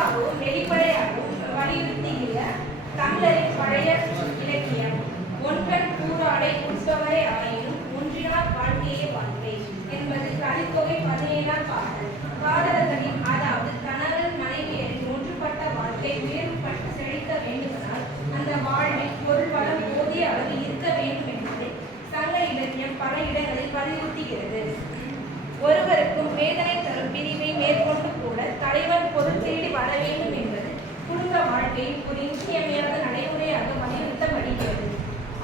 தெளிவாகவும் வெளிப்படையாகவும் வலியுறுத்துகிற தமிழரின் பழைய இலக்கியம். ஒன்றன் கூறாடை உட்பவரை ஆயினும் ஒன்றினார் வாழ்க்கையே வாழ்க்கை என்பது கலித்தொகை 17ஆம் பாடல். காதலர்களின், அதாவது கணவன் மனைவியரின் ஒன்றுபட்ட வாழ்க்கை வேறுபட்டு செழிக்க வேண்டுமானால் அந்த வாழ்வில் பொருள் வளம் போதிய அளவு இருக்க வேண்டும் என்பதை சங்க இலக்கியம் பல இடங்களில் வலியுறுத்துகிறது. ஒருவருக்கும் வேதனை தரும் பிரிவை மேற்கொண்டு கூட தலைவன் பொருள் தேடி வர வேண்டும் என்பது குடும்ப வாழ்க்கையில் ஒரு இன்றியமையாத நடைமுறையாக வலியுறுத்தப்படுகிறது.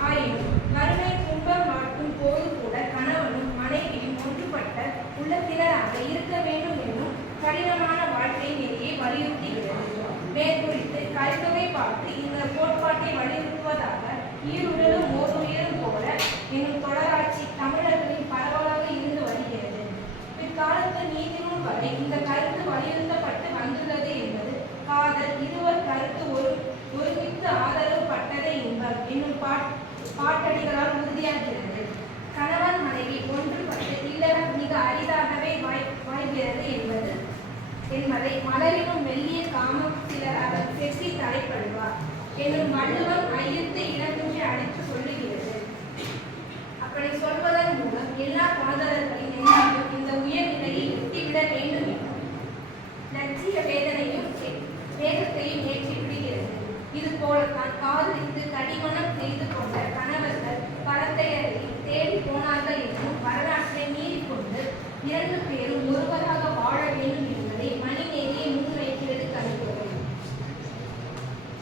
ஆயினும் வறுமை துன்பம் மாற்றும் போது கூட கணவனும் மனைவியும் ஒன்றுபட்ட உள்ளத்தினராக இருக்க வேண்டும் என்னும் கடினமான வாழ்க்கை நெறியை வலியுறுத்துகிறது. மேற்குறித்து கலித்தொகை பார்த்து இந்த கோட்பாட்டை வலியுறுத்துவதாக ஈருடலும் ஓருயிரும் போல என்னும் தொடராட்சி தமிழர்களின் பரவலாக இருந்து வருகிறது. பிற்காலத்து நீதிநூல் வரை இந்த கருத்து வலியுறுத்தப்பட்டு வந்துள்ளது என்பது காதல் இருவர் கருத்து ஒருமித்து ஆதரவு பட்டதை என்பர் என்னும் பாட்டடிகளால் உறுதியாகிறது. கணவன் மனைவி ஒன்றுபட்டு இல்லறம் மிக அரிதாகவே வாய்கிறது என்பதை மலரினும் மெல்லிய காமம் சிலர் அவர் செட்டி தலைப்படுவார் என்னும் வள்ளுவன் ஐயத்தை இடமின்றி அழைத்து சொல்லுகிறது. அப்படி சொல்வதன் மூலம் எல்லா காதலர்களின் நெஞ்சிலும் இந்த உயர்நிலையை எட்டிவிட வேண்டும் என்றும் லட்சிய வேதனையும் வேகத்தையும் ஏற்றி விடுகிறது. இது போலத்தான் காதலித்து கடிமணம் செய்து கொண்ட கணவர்கள் பரத்தையரை தேடி போனார்கள் என்றும் வரலாற்றை மீறிக்கொண்டு 2 பேரும் ஒருவராக வாழ வேண்டும் என்பதை மணிநேரியை முன்வைக்கிறது கலித்தொகை.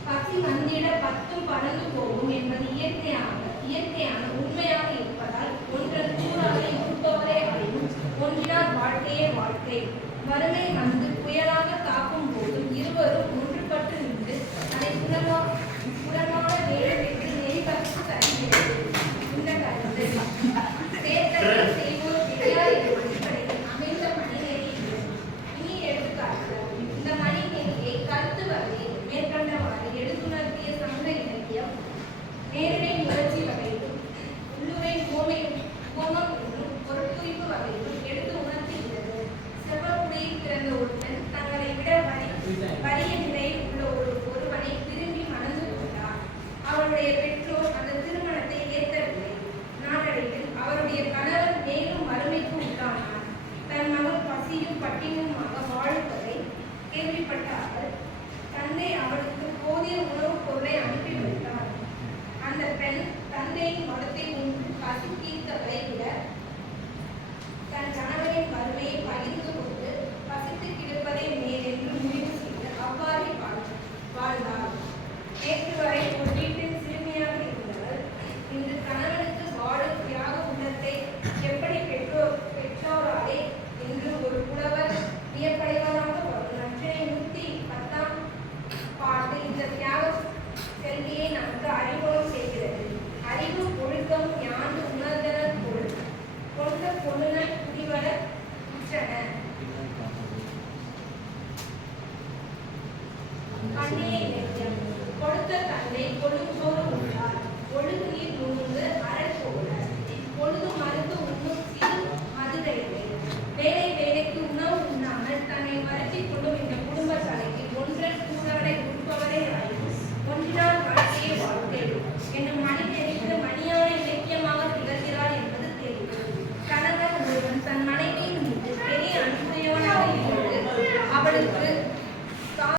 பசி வந்திட 10ம் பறந்து போகும் என்பது இயற்கையான உண்மையாக இருப்பதால் ஒன்றன் கூறாரை உட்பவரே ஆயினும் ஒன்றினார் வாழ்க்கையே வாழ்க்கை. வறுமை வந்து புயலாக தாக்கும் போதும் இருவரும் ஒன்றுபட்டு நின்று அதை புறமான வேலைக்கு நெறிவகுத்து தருகிறது. இந்த கருத்து தேர்தலை செய்வோர் கிடையாது என்ற அடிப்படையில் அமைந்த மணிநெறி. இனி எடுத்துக்காட்டு. இந்த மணிநெறியை கருத்து வகையில் மேற்கண்டவாறு எடுத்துணர்த்திய சங்க இலக்கியம் நேரடி முயற்சி வகையிலும் உள்ளுரை கோமம் என்றும் பொருட்குறிப்பு வகையிலும் எடுத்து உணர்த்துகிறது. செவ்வக்குடியில் பிறந்த ஒருவன் தங்களை விட வறிய நிலையில் உள்ள ஒருவனை விரும்பி மணந்து கொண்டார். அவருடைய பெற்றோர் அந்த திருமணத்தை ஏற்கவில்லை. நாளடைவில் அவருடைய கணவர் மேலும் வறுமைக்கு உள்ளானார். தன் மகள் பசியும் பட்டினியுமாக வாழுவதை கேள்விப்பட்டார்கள். தந்தை அவளுக்கு போதிய உணவுப் பொருளை அனுப்பி வைத்தார். அந்த பெண் தந்தையின் மதத்தை முன்பு பசி தீர்த்தவரை விட தன் கணவரின் வறுமையை பகிர்ந்து கொண்டு பசித்து கிடப்பதை மேல் என்று முடிவு செய்து அவ்வாறே வாழ்ந்தார். நேற்று வரை ஒரு வீட்டில் சிறுமியாக இருந்தவர் இன்று கணவனுக்கு வாழும் தியாக உள்ளத்தை எப்படி பெற்றோராலே என்று ஒரு புலவர் வியப்படைவதாக வரும். நற்றினை 110ஆம் பாட்டு இந்த தியாக செல்வியை நமக்கு அறிமுகம் செய்கிறது. அறிவு ஒழுக்கம் ஞான உணர்தல் பொருள் கொண்ட பொருளன் குடிவர உற்றன. கண்ணிய இலக்கியம். கொடுத்த தந்தை கொடும்